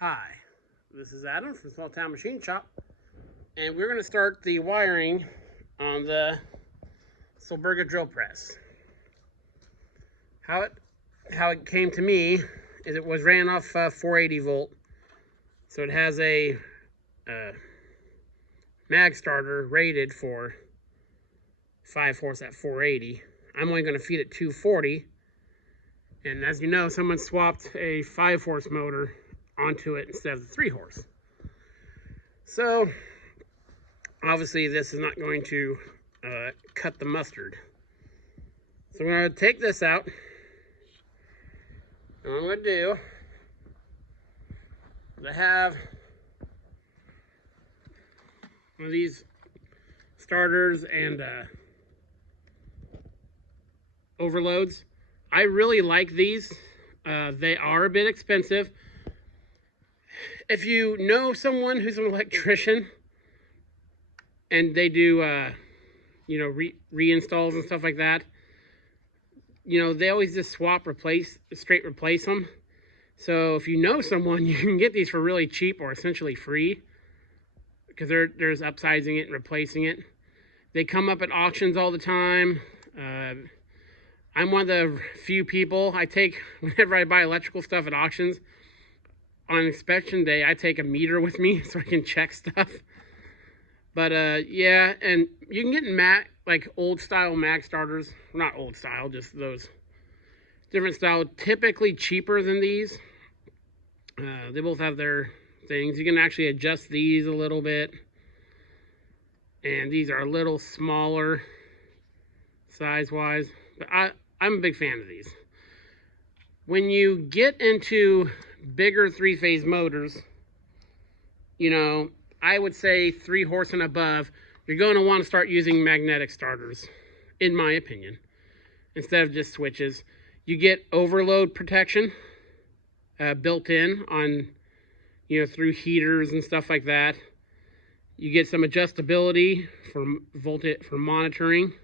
Hi, this is Adam from Small Town Machine Shop, and we're going to start the wiring on the Solberga drill press. How it came to me is it was ran off 480 volt, so it has a mag starter rated for 5/4 at 480. I'm only going to feed it 240, and as you know, someone swapped a 5/4 motor onto it instead of the 3/4. So obviously this is not going to cut the mustard. So I'm going to take this out. And what I'm going to do is I have one of these starters and overloads. I really like these. They are a bit expensive. If you know someone who's an electrician and they do reinstalls and stuff like that, they always just straight replace them. So if you know someone, you can get these for really cheap or essentially free, because there's upsizing it and replacing it. They come up at auctions all the time. I'm one of the few people, whenever I buy electrical stuff at auctions, on inspection day, I take a meter with me so I can check stuff. But yeah, and you can get like old style mag starters. Not old style, just those different style, typically cheaper than these. They both have their things. You can actually adjust these a little bit. And these are a little smaller size-wise. But I'm a big fan of these. When you get into bigger three-phase motors, I would say 3/4 and above, you're going to want to start using magnetic starters, in my opinion, instead of just switches. You get overload protection built in on, through heaters and stuff like that. You get some adjustability for monitoring.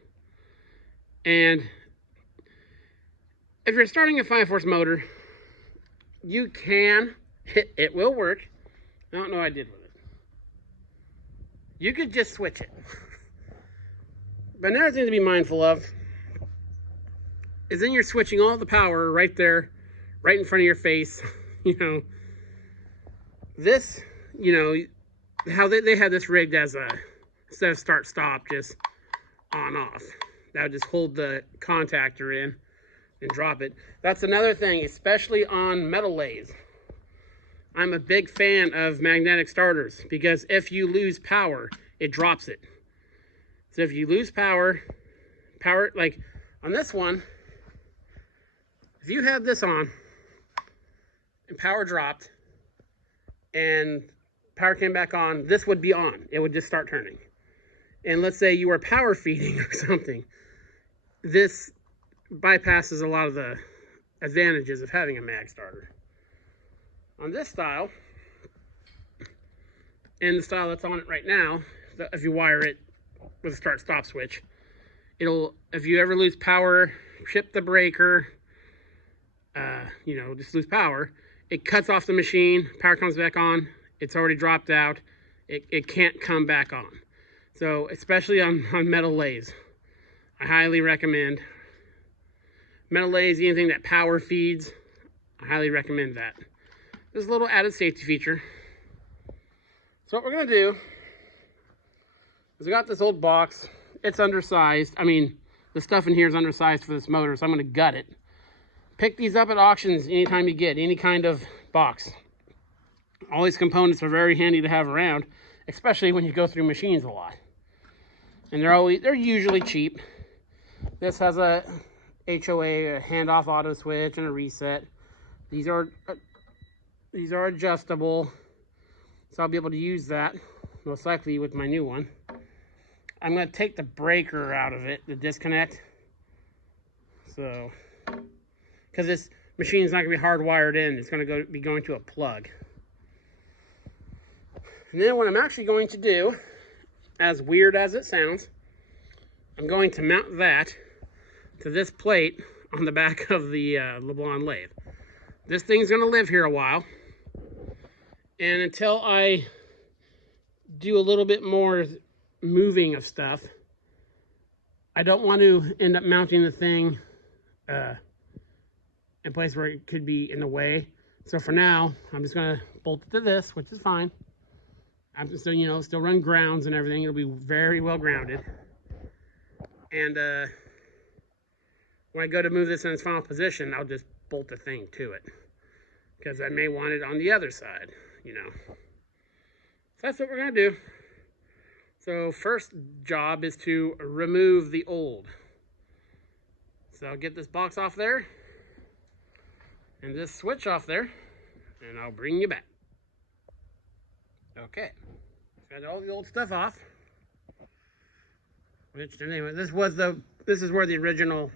And if you're starting a 5/4 motor, you can, it will work. I don't know what I did with it. You could just switch it. But another thing to be mindful of is then you're switching all the power right there, right in front of your face. This, how they had this rigged as instead of start stop, just on off. That would just hold the contactor in and drop it. That's another thing, especially on metal lathes. I'm a big fan of magnetic starters because if you lose power, it drops it. So if you lose power, like on this one, if you have this on and power dropped and power came back on, this would be on. It would just start turning. And let's say you were power feeding or something, this bypasses a lot of the advantages of having a mag starter. On this style, and the style that's on it right now, if you wire it with a start-stop switch, if you ever lose power, trip the breaker, just lose power, it cuts off the machine, power comes back on, it's already dropped out, it can't come back on. So, especially on metal lathes, I highly recommend metal lathes, anything that power feeds, I highly recommend that. There's a little added safety feature. So what we're going to do is we got this old box. It's undersized. I mean, the stuff in here is undersized for this motor, so I'm going to gut it. Pick these up at auctions anytime you get any kind of box. All these components are very handy to have around, especially when you go through machines a lot. And they're usually cheap. This has a HOA, a handoff auto switch, and a reset. These are adjustable, so I'll be able to use that most likely with my new one. I'm going to take the breaker out of it, the disconnect, so because this machine is not going to be hardwired in, it's going to be going to a plug. And then what I'm actually going to do, as weird as it sounds, I'm going to mount that to this plate on the back of the LeBlanc lathe. This thing's going to live here a while. And until I do a little bit more moving of stuff, I don't want to end up mounting the thing in a place where it could be in the way. So for now, I'm just gonna bolt it to this, which is fine. I'm just, still run grounds and everything. It'll be very well grounded. And when I go to move this in its final position, I'll just bolt the thing to it, because I may want it on the other side, So that's what we're gonna do. So first job is to remove the old. So I'll get this box off there and this switch off there, and I'll bring you back. Okay, got all the old stuff off. Which anyway, this is where the original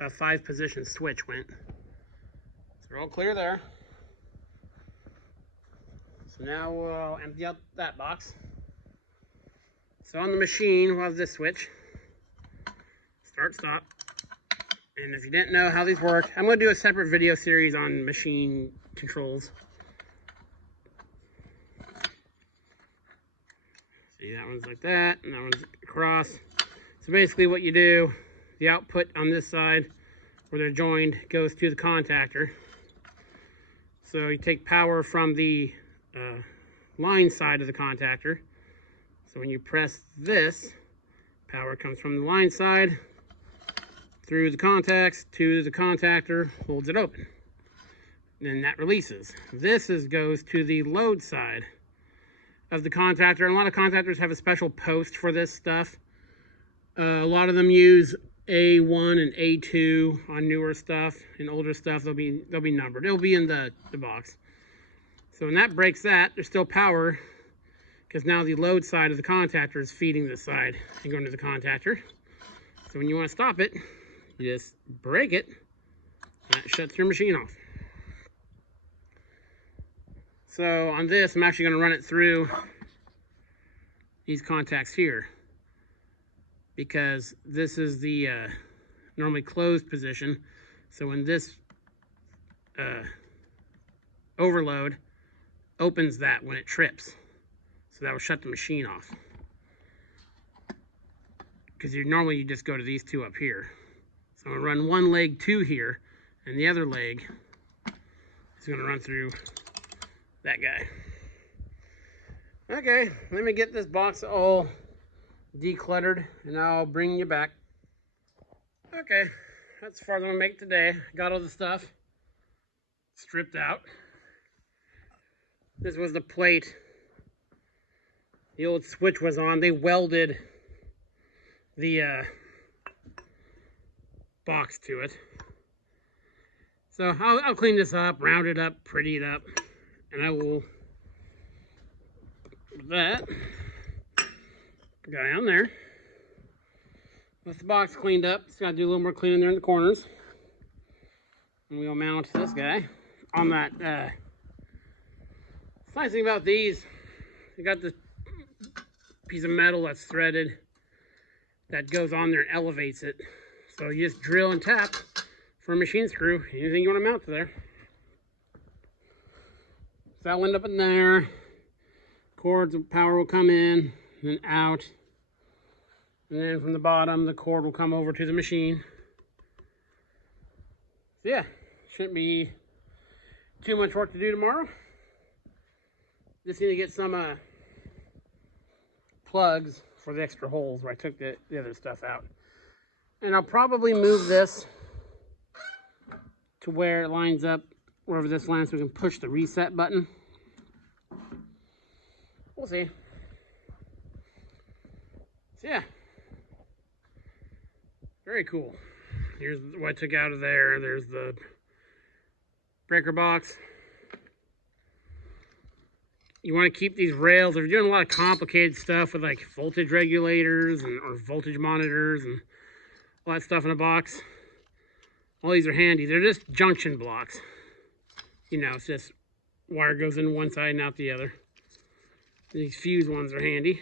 5-position switch went. So we're all clear there. So now we'll empty out that box. So on the machine, we'll have this switch. Start, stop. And if you didn't know how these work, I'm going to do a separate video series on machine controls. See, that one's like that, and that one's across. So basically what you do, the output on this side, where they're joined, goes to the contactor. So you take power from the line side of the contactor. So when you press this, power comes from the line side, through the contacts to the contactor, holds it open. Then that releases. This goes to the load side of the contactor. And a lot of contactors have a special post for this stuff. A lot of them use A1 and A2 on newer stuff. And older stuff, they'll be numbered. It'll be in the box. So when that breaks that, there's still power, because now the load side of the contactor is feeding this side and going to the contactor. So when you want to stop it, you just break it, and that shuts your machine off. So on this, I'm actually going to run it through these contacts here, because this is the normally closed position. So when this overload opens that when it trips, so that will shut the machine off. Because normally you just go to these two up here. So I'm going to run one leg to here, and the other leg is going to run through that guy. Okay, let me get this box all decluttered, and I'll bring you back. Okay, that's as far as I'm going to make today. Got all the stuff stripped out. This was the plate the old switch was on. They welded the box to it. So I'll clean this up, round it up, pretty it up, and I will put that guy on there. With the box cleaned up, just gotta do a little more cleaning there in the corners. And we'll mount this guy on that. The nice thing about these, you got this piece of metal that's threaded that goes on there and elevates it. So you just drill and tap for a machine screw, anything you want to mount to there. So that'll end up in there. Cords of power will come in and out. And then from the bottom, the cord will come over to the machine. So yeah, shouldn't be too much work to do tomorrow. Just need to get some plugs for the extra holes where I took the other stuff out. And I'll probably move this to where it lines up, wherever this lands, so we can push the reset button. We'll see. So yeah, very cool. Here's what I took out of there. There's the breaker box. You want to keep these rails, if you're doing a lot of complicated stuff with like voltage regulators or voltage monitors and all that stuff in a box, all these are handy. They're just junction blocks. It's just wire goes in one side and out the other. These fuse ones are handy.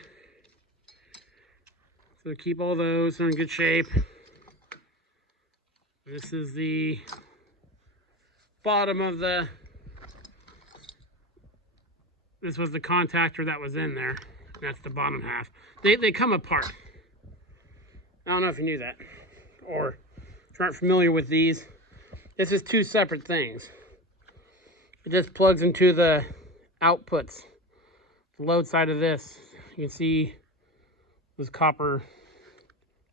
So keep all those in good shape. This is the bottom of the This was the contactor that was in there. That's the bottom half. They come apart. I don't know if you knew that, or if you aren't familiar with these. This is two separate things. It just plugs into the outputs. The load side of this, you can see those copper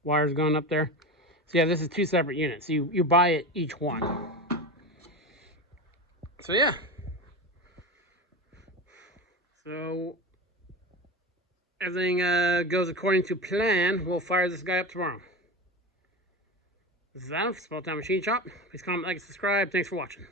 wires going up there. So yeah, this is two separate units. You buy it each one. So yeah. So everything goes according to plan. We'll fire this guy up tomorrow. This is Adam from Small Town Machine Shop. Please comment, like, and subscribe. Thanks for watching.